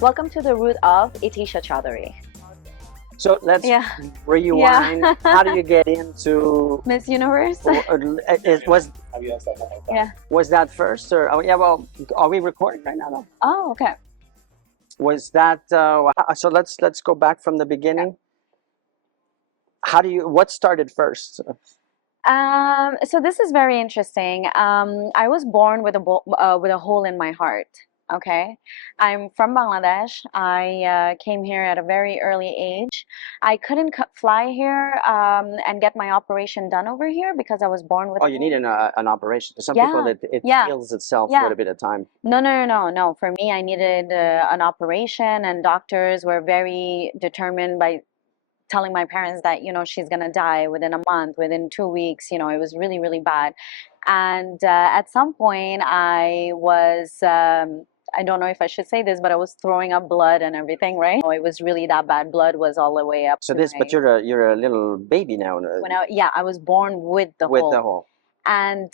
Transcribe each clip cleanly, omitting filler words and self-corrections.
Welcome to the root of Itisha Chowdhury. So let's Yeah. rewind. Yeah. How do you get into Miss Universe? it Yeah. was that first or oh yeah, well, are we recording right now though? Oh, okay. Was that so let's go back from the beginning. What started first? So this is very interesting. I was born with a hole in my heart. Okay, I'm from Bangladesh. I came here at a very early age. I couldn't fly here and get my operation done over here because I was born with Oh, a you hole. need an operation. Some people Yeah, it yeah, heals itself yeah. with a bit of time. No. For me, I needed an operation, and doctors were very determined by telling my parents that she's gonna die within a month, within 2 weeks. It was really, really bad. And at some point, I was. I don't know if I should say this, but I was throwing up blood and everything, right? It was really that bad. Blood was all the way up So to but you're a little baby now yeah, I was born with the with hole. the hole. And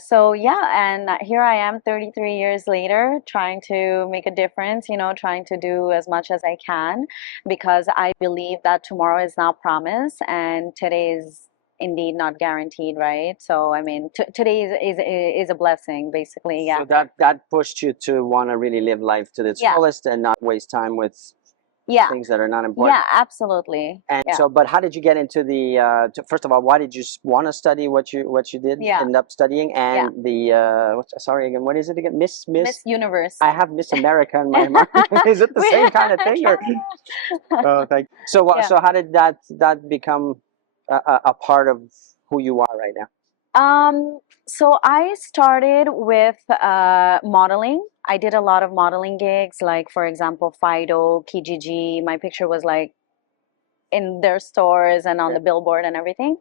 so, yeah, and here I am 33 years later, trying to make a difference, trying to do as much as I can, because I believe that tomorrow is not promised and today is indeed not guaranteed, right? So, I mean, today is a blessing, basically, yeah. So that pushed you to want to really live life to its Yeah. fullest and not waste time with Yeah. things that are not important. Yeah, absolutely. And Yeah. so, but how did you get into first of all, why did you want to study what you did Yeah. end up studying? And Yeah. sorry again, what is it again? Miss Universe. I have Miss America in my mind. Is it the same kind of thing? Or? Oh, thank you. So, Yeah. so how did that become a part of who you are right now? So I started with modeling. I did a lot of modeling gigs, like for example, Fido, Kijiji. My picture was like in their stores and on the billboard and everything.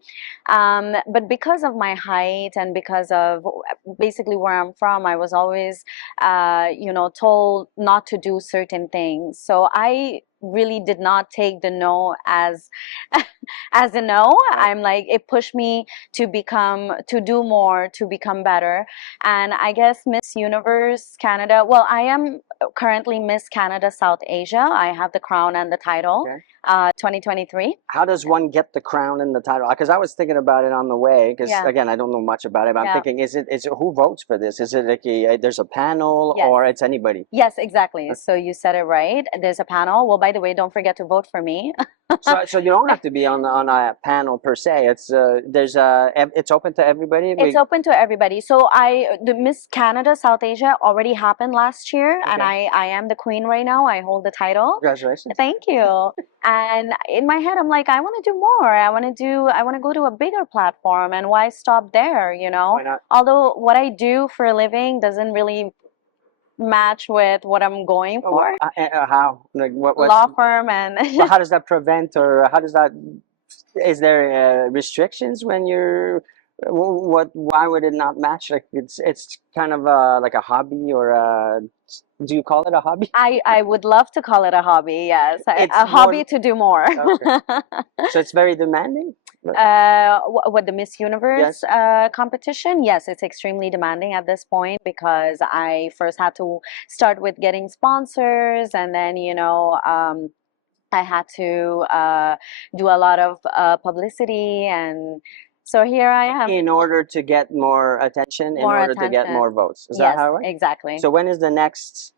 But because of my height and because of basically where I'm from, I was always, told not to do certain things. So I really did not take the no as as a no. I'm like, it pushed me to do more, to become better. And I guess Miss Universe Canada, well, I am currently Miss Canada South Asia. I have the crown and the title. 2023. How does one get the crown and the title? Because I was thinking about it on the way. Because Yeah. again, I don't know much about it. But I'm Yeah. thinking, is it who votes for this? Is it like there's a panel Yes. or it's anybody? Yes, exactly. So you said it right. There's a panel. Well, by the way, don't forget to vote for me. So you don't have to be on a panel per se. It's it's open to everybody. It's open to everybody. So the Miss Canada South Asia already happened last year, and I am the queen right now. I hold the title. Congratulations. Thank you. And in my head, I'm like, I want to do more. I want to go to a bigger platform. And why stop there? Why not? Although what I do for a living doesn't really match with what I'm going for. How? Like what? Law firm and. Well, how does that prevent, or how does that? Is there restrictions when you're? What? Why would it not match? Like it's kind of like a hobby or a. Do you call it a hobby? I would love to call it a hobby. Yes, a hobby to do more. Okay. So it's very demanding. What the Miss Universe competition? Yes, it's extremely demanding at this point because I first had to start with getting sponsors, and then I had to do a lot of publicity, and so here I am. In order to get more attention, in order to get more votes. Is that how it works? Exactly. So when is the next?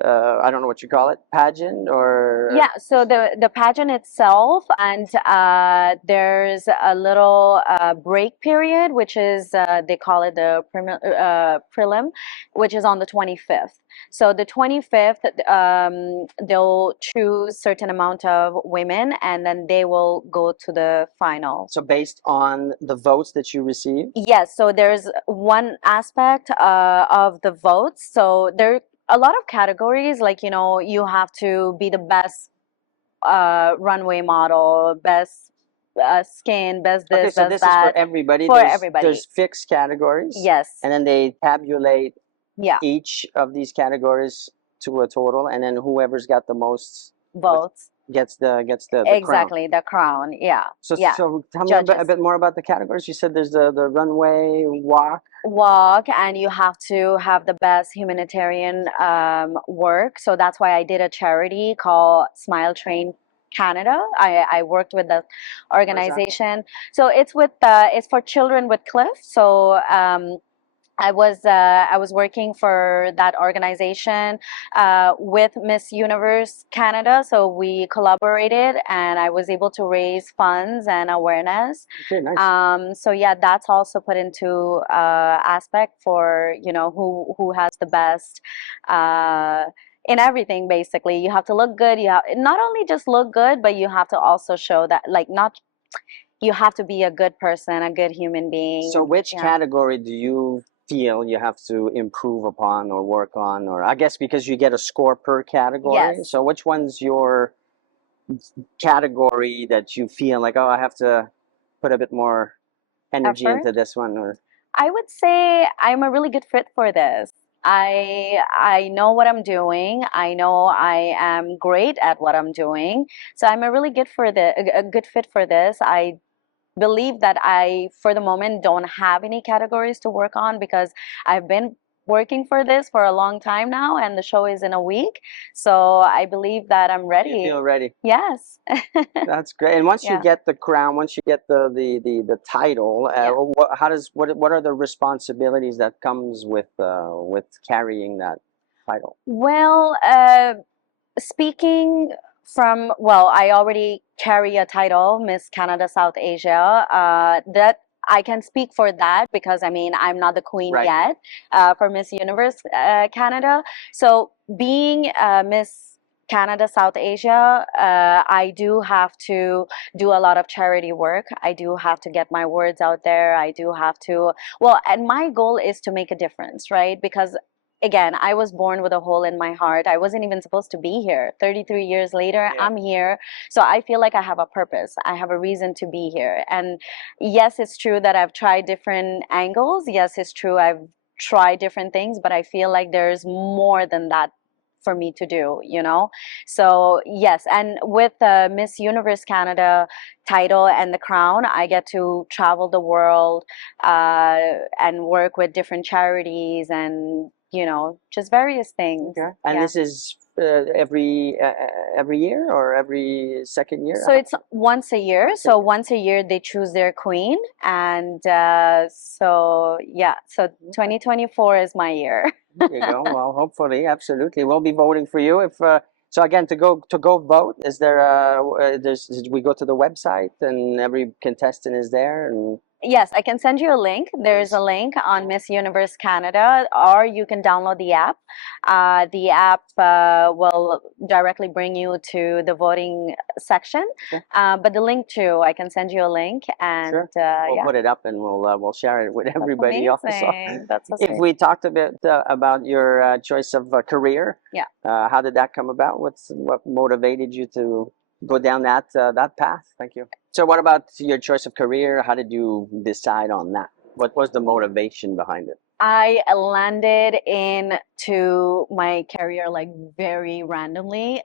I don't know what you call it, pageant or yeah. So the pageant itself, and there's a little break period, which is they call it the prelim, which is on the 25th. So the 25th, they'll choose certain amount of women, and then they will go to the final. So based on the votes that you receive? Yes. So there's one aspect of the votes. So there a lot of categories, like you have to be the best runway model, best skin, best this, okay, so best this that. is for everybody. For everybody. There's fixed categories. Yes. And then they tabulate each of these categories to a total, and then whoever's got the most votes gets the crown. Exactly, the crown. Yeah, So yeah. so tell me a Judges bit more about the categories. You said there's the runway walk. walk, and you have to have the best humanitarian work. So that's why I did a charity called Smile Train Canada. I worked with the What is that? organization. So it's for children with cliff. So I was working for that organization with Miss Universe Canada, so we collaborated, and I was able to raise funds and awareness. Okay, nice. So yeah, that's also put into aspect for who has the best. In everything, basically, you have to look good. You have not only just look good, but you have to also show that, like, not you have to be a good person, a good human So being. which Yeah. category do you feel you have to improve upon or work on, or I guess because you get a score per category. Yes. So which one's your category that you feel like, oh, I have to put a bit more energy Effort. into this one, or I would say I'm a really good fit for this. I know what I'm doing. I know I am great at what I'm doing. So I'm a really good for a good fit for this. I believe that I, for the moment, don't have any categories to work on because I've been working for this for a long time now, and the show is in a week. So I believe that I'm you ready. feel ready? Yes. That's great. And once you Yeah. get the crown, once you get the title, Yeah. what are the responsibilities that comes with carrying that title? Well, speaking from, well, I already carry a title, Miss Canada South Asia. That I can speak for that because I mean I'm not the queen Right. yet for Miss Universe Canada. So being Miss Canada South Asia, I do have to do a lot of charity work. I do have to get my words out there. I do have to, well, and my goal is to make a difference, right? Because again, I was born with a hole in my heart. I wasn't even supposed to be here. 33 years later, Yeah. I'm here. So I feel like I have a purpose. I have a reason to be here. And yes, it's true that I've tried different angles. Yes, it's true I've tried different things, but I feel like there's more than that for me to do, you know? So, yes, and with the Miss Universe Canada title and the crown, I get to travel the world and work with different charities and just various things. Okay. And Yeah. this is every year or every second year? So it's once a year. Once a So year. once a year they choose their queen, and so yeah. So 2024 is my year. There you go. Well, hopefully, absolutely, we'll be voting for you. If so, again, to go vote, is there we go to the website and every contestant is there and Yes, I can send you a link. There's please. a link on Miss Universe Canada, or you can download the app. The app will directly bring you to the voting section. Okay. But the link too, I can send you a link, and Sure. We'll yeah, put it up and we'll share it with that's everybody also. amazing. That's so If sweet. we talked a bit about your choice of career, Yeah. how did that come about? What motivated you to go down that path? Thank you. So, what about your choice of career? How did you decide on that? What was the motivation behind it? I landed into my career like very randomly.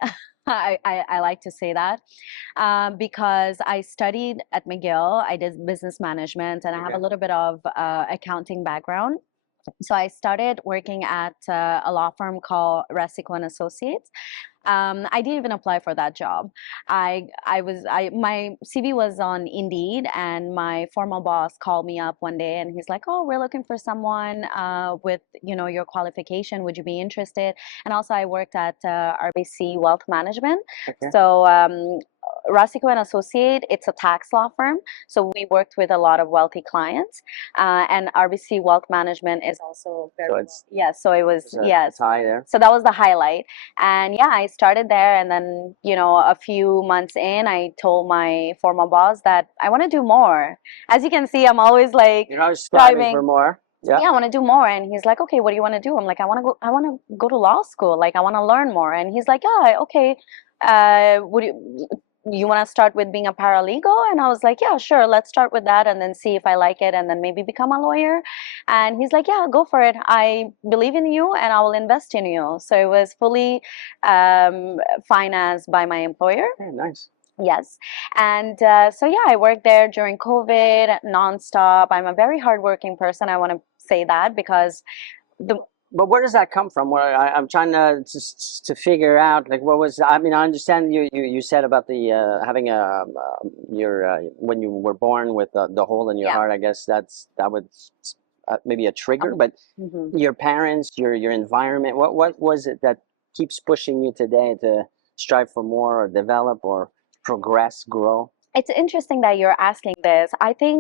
I like to say that because I studied at McGill. I did business management and I have a Okay. little bit of accounting background. So I started working at a law firm called Resico and Associates. I didn't even apply for that job. My CV was on Indeed, and my former boss called me up one day, and he's like, "Oh, we're looking for someone with your qualification. Would you be interested?" And also, I worked at RBC Wealth Management. Okay. So Rosico and Associate, it's a tax law firm. So we worked with a lot of wealthy clients, and RBC Wealth Management is also very So well. it's Yes. So it was there's a yes. tie there. So that was the highlight. And yeah, I started there, and then a few months in, I told my former boss that I want to do more. As you can see, I'm always like You're always striving for striving. more. Yeah. Yeah, I want to do more. And he's like, okay, what do you want to do? I'm like, I want to go to law school. Like, I want to learn more. And he's like, yeah, okay. Would you? you want to start with being a paralegal? And I was like, yeah, sure, let's start with that and then see if I like it and then maybe become a lawyer. And he's like, yeah, go for it. I believe in you and I will invest in you. So it was fully financed by my employer. Okay, nice. Yes. And so, yeah, I worked there during COVID nonstop. I'm a very hardworking person. I want to say that because the But where does that come from? Where I'm trying to figure out like what was. I mean, I understand you said about the having a your when you were born with the hole in your yeah. heart. I guess that was maybe a trigger. But Mhm. your parents, your environment. What was it that keeps pushing you today to strive for more or develop or progress, grow? It's interesting that you're asking this. I think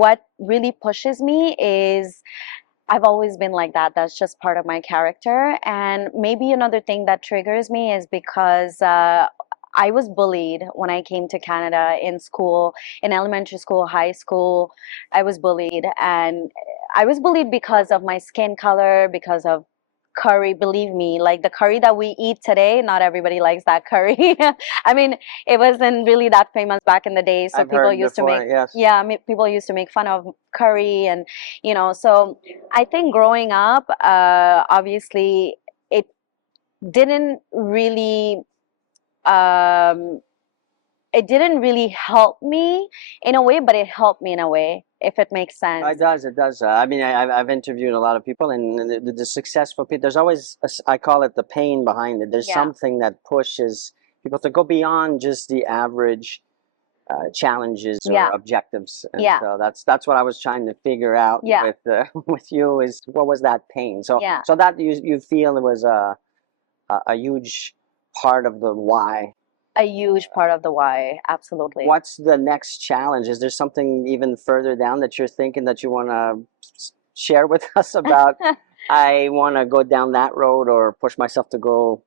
what really pushes me is I've always been like that. That's just part of my character. And maybe another thing that triggers me is because I was bullied when I came to Canada in school, in elementary school, high school. I was bullied. And I was bullied because of my skin color, because of curry. Believe me, like the curry that we eat today, not everybody likes that curry. I mean, it wasn't really that famous back in the day. So I've people heard used to make, before. Yes. yeah, people used to make fun of curry and, so I think growing up, obviously, it didn't really, um, it didn't really help me in a way, but it helped me in a way, if it makes sense. It does. It does. I mean, I've interviewed a lot of people, and the successful people. There's always I call it the pain behind it. There's Yeah. something that pushes people to go beyond just the average challenges or Yeah. objectives, and Yeah. so that's what I was trying to figure out Yeah. with with you is what was that pain. So Yeah. so that you feel it was a huge part of the why. A huge part of the why, absolutely. What's the next challenge? Is there something even further down that you're thinking that you want to share with us about? I want to go down that road or push myself to go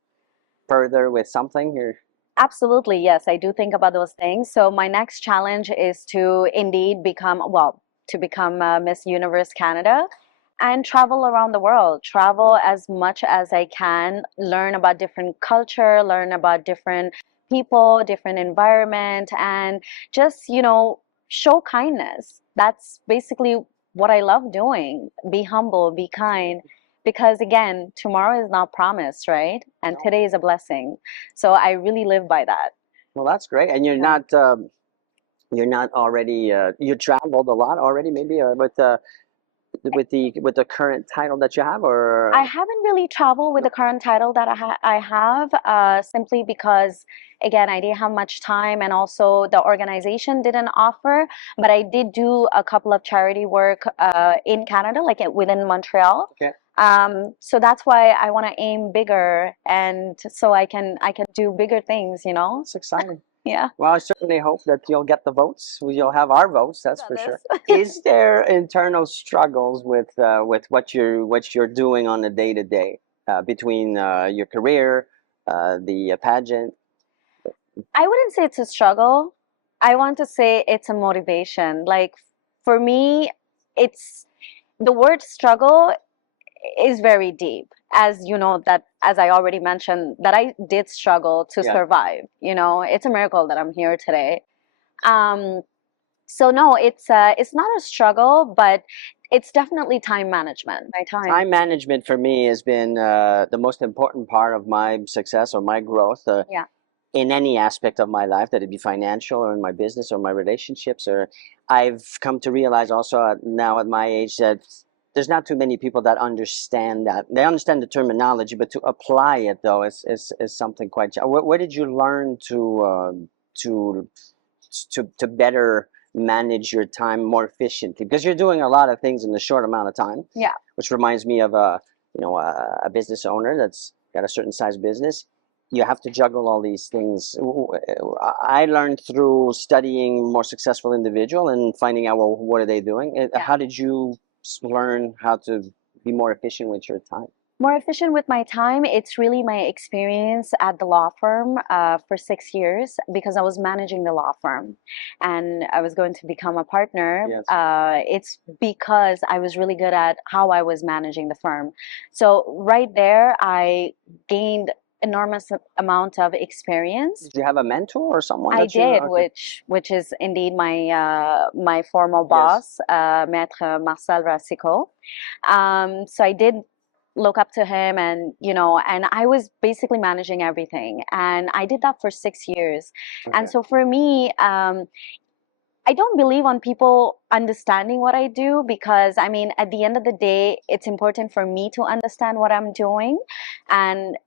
further with something or Absolutely, yes, I do think about those things. So my next challenge is to indeed become Miss Universe Canada and travel around the world, travel as much as I can, learn about different culture, learn about different people, different environment, and just, show kindness. That's basically what I love doing. Be humble, be kind, because again, tomorrow is not promised, right? And no. today is a blessing. So I really live by that. Well, that's great. And Yeah. you're not already you traveled a lot already maybe with the current title that you have or I haven't really traveled with no. the current title that I have, simply because, again, I didn't have much time and also the organization didn't offer. But I did do a couple of charity work in Canada, like within Montreal. Okay. So that's why I want to aim bigger, and so I can do bigger things, It's exciting. Yeah. Well, I certainly hope that you'll get the votes. You'll have our votes, that's Got for this. sure. Is there internal struggles with what you're doing on a day to day between your career, the pageant? I wouldn't say it's a struggle. I want to say it's a motivation. Like for me, it's the word struggle is very deep. As you know, that as I already mentioned, that I did struggle to Yeah. survive. It's a miracle that I'm here today. Um, so no, it's not a struggle, but it's definitely time management. My time. Time management for me has been the most important part of my success or my growth. Yeah. In any aspect of my life, that it be financial or in my business or my relationships, or I've come to realize also now at my age that there's not too many people that understand that. They understand the terminology, but to apply it though is something quite. Where did you learn to to better manage your time more efficiently? Because you're doing a lot of things in a short amount of time. Yeah. Which reminds me of a business owner that's got a certain size business. You have to juggle all these things. I learned through studying more successful individual and finding out, well, what are they doing? Yeah. How did you learn how to be more efficient with your time? More efficient with my time, it's really my experience at the law firm for 6 years, because I was managing the law firm and I was going to become a partner. Yes. It's because I was really good at how I was managing the firm. So right there, I gained enormous amount of experience. Did you have a mentor or someone I that you? did, Okay. which is indeed my former Yes. boss, Maître Marcel Racicot. So I did look up to him, and and I was basically managing everything, and I did that for 6 years. And Okay. so for me, I don't believe on people understanding what I do, because I mean, at the end of the day, it's important for me to understand what I'm doing. And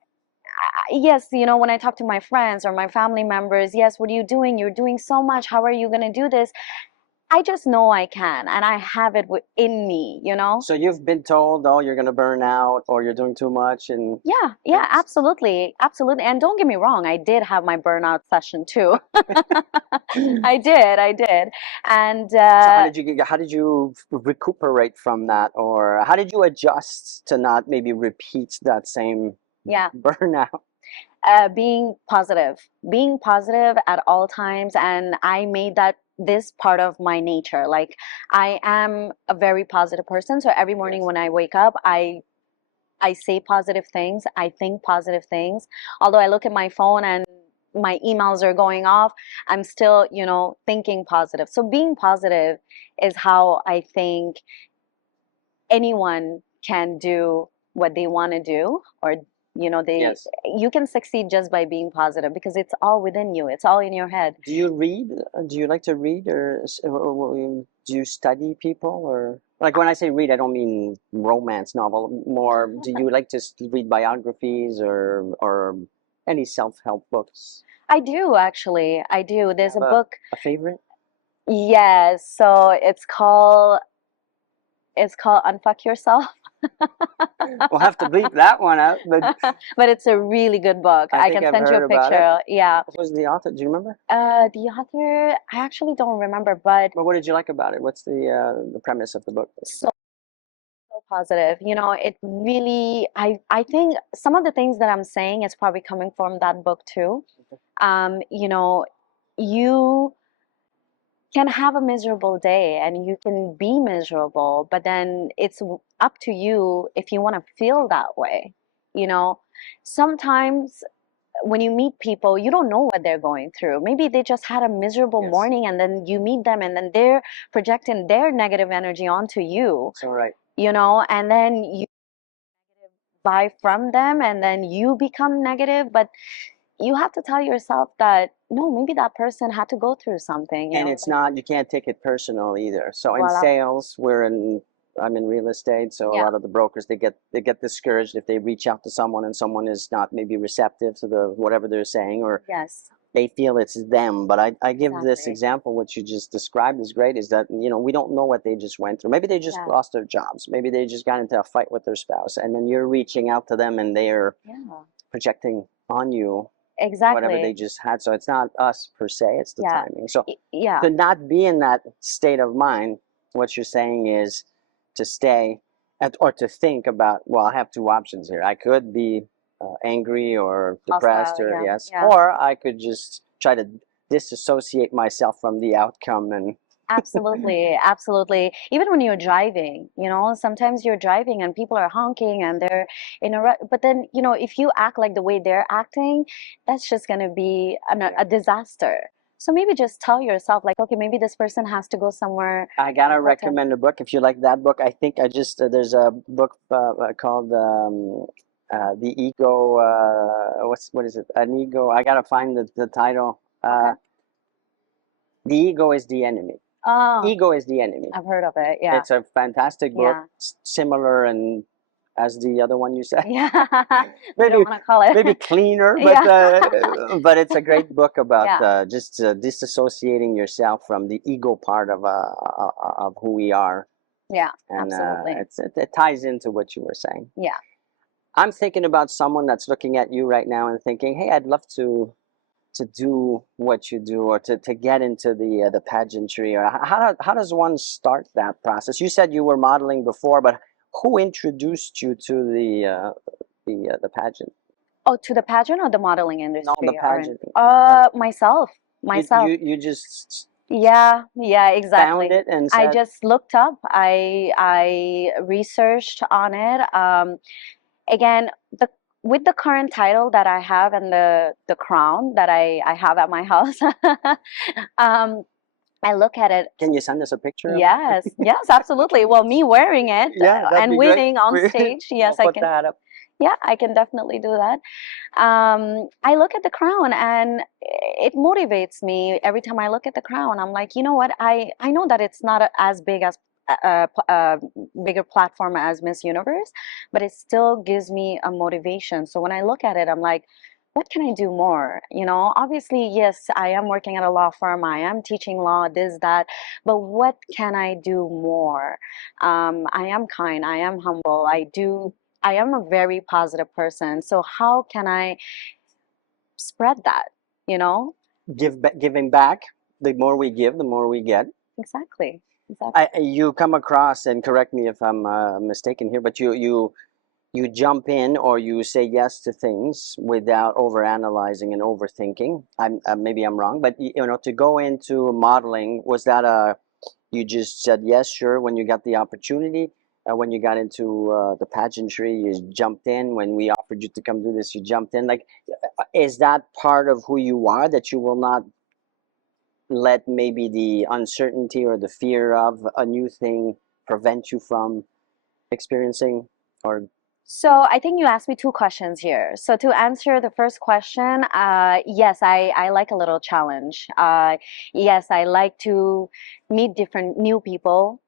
yes, when I talk to my friends or my family members, yes, what are you doing? You're doing so much. How are you going to do this? I just know I can, and I have it in me. So you've been told, oh, you're gonna burn out, or you're doing too much, and Yeah, yeah, it's absolutely, absolutely. And don't get me wrong, I did have my burnout session too. I did. And so how did you recuperate from that, or how did you adjust to not maybe repeat that same yeah, burnout? being positive at all times. And I made that this part of my nature. Like, I am a very positive person. So every morning Yes. when I wake up, I say positive things. I think positive things. Although I look at my phone and my emails are going off, I'm still, thinking positive. So being positive is how I think anyone can do what they want to do, or they Yes. you can succeed just by being positive, because it's all within you. It's all in your head. Do you read? Do you like to read, or do you study people, or like when I say read, I don't mean romance novel. More, do you like to read biographies or any self-help books? I do, actually. I do. Do you There's have a book. a favorite? Yes, so it's called Unfuck Yourself. We'll have to bleep that one out, but But it's a really good book. I I think can I've send you a heard about it. picture. Yeah. Who's the author? Do you remember? The author, I actually don't remember, but Well, what did you like about it? What's the premise of the book? so, so positive. It really, I think some of the things that I'm saying is probably coming from that book too. You can have a miserable day and you can be miserable, but then it's up to you if you want to feel that way. You know, Sometimes when you meet people, you don't know what they're going through. Maybe they just had a miserable Yes. morning, and then you meet them, and then they're projecting their negative energy onto you, So right. and then you buy from them, and then you become negative. But you have to tell yourself that no, maybe that person had to go through something, And it's not, you can't take it personal either. So in voila. sales, I'm in real estate, so a Yeah. lot of the brokers they get discouraged if they reach out to someone and someone is not maybe receptive to the whatever they're saying, or Yes. they feel it's them. But I give this Exactly. example, what you just described is great, is that we don't know what they just went through. Maybe they just Yeah. lost their jobs. Maybe they just got into a fight with their spouse, and then you're reaching out to them and they're Yeah. projecting on you whatever they Exactly. just had. So it's not us per se, it's the Yeah. timing. So Yeah. to not be in that state of mind, what you're saying is to stay or to think about, well, I have two options here. I could be angry or depressed, Hostile. or Yeah. yes, Yeah. or I could just try to disassociate myself from the outcome. And Absolutely, absolutely. Even when you're driving, sometimes you're driving and people are honking and they're in a rut. But then, if you act like the way they're acting, that's just going to be yeah, a disaster. So maybe just tell yourself, like, okay, maybe this person has to go somewhere I gotta important. recommend a book if you like that book. I think I just there's a book called the ego. What is it? An ego. I gotta find the title. Okay. The ego is the enemy. Oh, Ego is the enemy. I've heard of it. Yeah. It's a fantastic book, Yeah. similar and as the other one you said. Yeah. We don't maybe want to call it. maybe cleaner, Yeah. but it's a great book about Yeah. just disassociating yourself from the ego part of who we are, Yeah. and Absolutely. it ties into what you were saying. Yeah. I'm thinking about someone that's looking at you right now and thinking, hey, I'd love to do what you do, or to get into the pageantry, or how does one start that process? You said you were modeling before, but who introduced you to the pageant? Oh, to the pageant or the modeling No, the industry? Or pageant. myself. You Myself. you just Yeah, yeah, found exactly. it and I said, just looked up. I researched on it. Again, with the current title that I have and the crown that I have at my house, um, I look at it. Can you send us a picture of that? Yes, yes, absolutely. Well, me wearing it Yeah, that'd and be great. waving on stage, I'll yes, I put can. that up. Yeah, I can definitely do that. I look at the crown and it motivates me every time I look at the crown. I'm like, you know what? I know that it's not as big as a bigger platform as Miss Universe, but it still gives me a motivation. So when I look at it, I'm like, what can I do more? You know, obviously, yes, I am working at a law firm. I am teaching law, this, that, but what can I do more? I am kind. I am humble. I am a very positive person. So how can I spread that? You know? Giving back. The more we give, the more we get. Exactly. Exactly. You come across, and correct me if I'm mistaken here, but you jump in or you say yes to things without overanalyzing and overthinking. Maybe I'm wrong, but to go into modeling, was that you just said yes, sure, when you got the opportunity? When you got into the pageantry, you jumped in. When we offered you to come do this, you jumped in. Like, is that part of who you are, that you will not let maybe the uncertainty or the fear of a new thing prevent you from experiencing? Or So I think you asked me two questions here. So to answer the first question, yes, I like a little challenge. Yes, I like to meet different new people,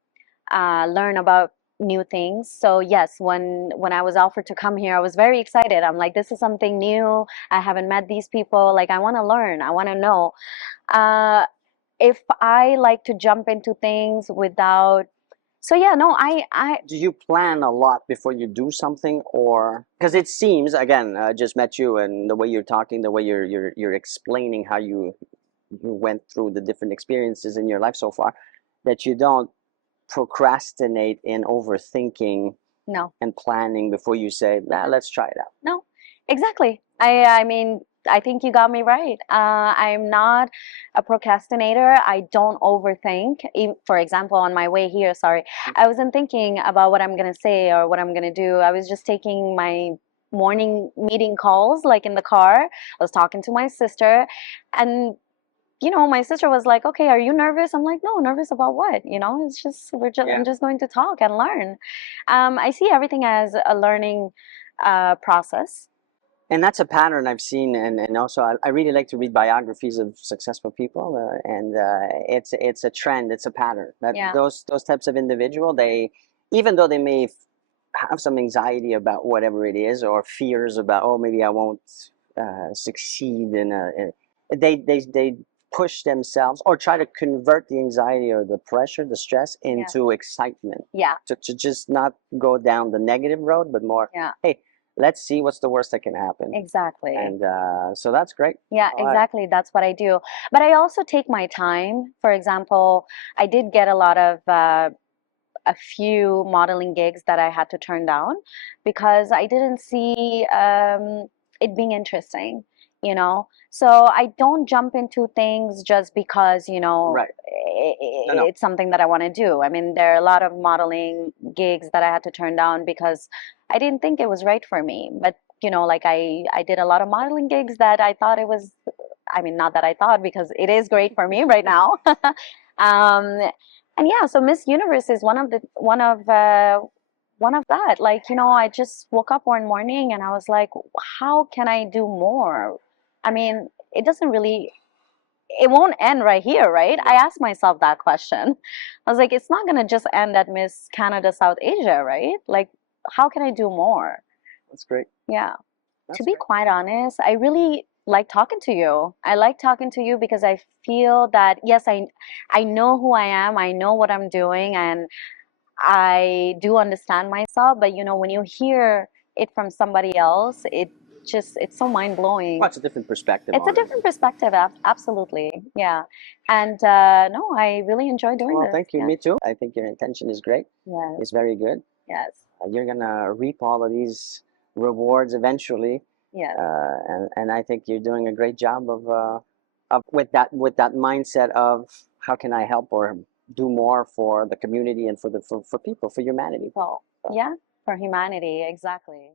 learn about new things. So yes, when I was offered to come here, I was very excited. I'm like, this is something new. I haven't met these people. Like, I want to learn. I want to know. Uh, if I like to jump into things without, so yeah, no, I do you plan a lot before you do something? Or because it seems, again, I just met you, and the way you're talking, the way you're explaining how you went through the different experiences in your life so far, that you don't procrastinate in overthinking no. and planning before you say, let's try it out. No, exactly. I mean, I think you got me right. I'm not a procrastinator. I don't overthink. For example, on my way here, sorry, I wasn't thinking about what I'm gonna say or what I'm gonna do. I was just taking my morning meeting calls, like in the car. I was talking to my sister, and my sister was like, "Okay, are you nervous?" I'm like, "No, nervous about what? It's just I'm Yeah. just going to talk and learn." I see everything as a learning process. And that's a pattern I've seen, and also I really like to read biographies of successful people, and it's a trend, it's a pattern that Yeah, those types of individual, they, even though they may have some anxiety about whatever it is, or fears about, oh, maybe I won't succeed they push themselves or try to convert the anxiety or the pressure, the stress, yeah, into excitement, yeah, to just not go down the negative road, but more, yeah, hey, let's see what's the worst that can happen. exactly. And so that's great. Yeah, All right. exactly. That's what I do. But I also take my time. For example, I did get a lot of a few modeling gigs that I had to turn down because I didn't see it being interesting. So I don't jump into things just because, Right. No, no. it's something that I want to do. I mean, there are a lot of modeling gigs that I had to turn down because I didn't think it was right for me. But, like I did a lot of modeling gigs that I thought it was, I mean, not that I thought, because it is great for me right now. um, and yeah, so Miss Universe is one of that. Like, I just woke up one morning and I was like, how can I do more? I mean, it won't end right here, right? I asked myself that question. I was like, it's not gonna just end at Miss Canada South Asia, right? Like, how can I do more? That's great. Yeah. To That's be great. quite honest, I really like talking to you. I like talking to you because I feel that, yes, I know who I am, I know what I'm doing, and I do understand myself. But when you hear it from somebody else, it's so mind Well, blowing. it's a different perspective It's a on it. different perspective, absolutely. Yeah. And no, I really enjoy doing Well, this. thank you. Yeah. Me too. I think your intention is great. Yes. It's very good. Yes. You're gonna reap all of these rewards eventually, Yes. and I think you're doing a great job of with that mindset of how can I help or do more for the community and for people, for humanity. Well, So, yeah, for humanity, exactly.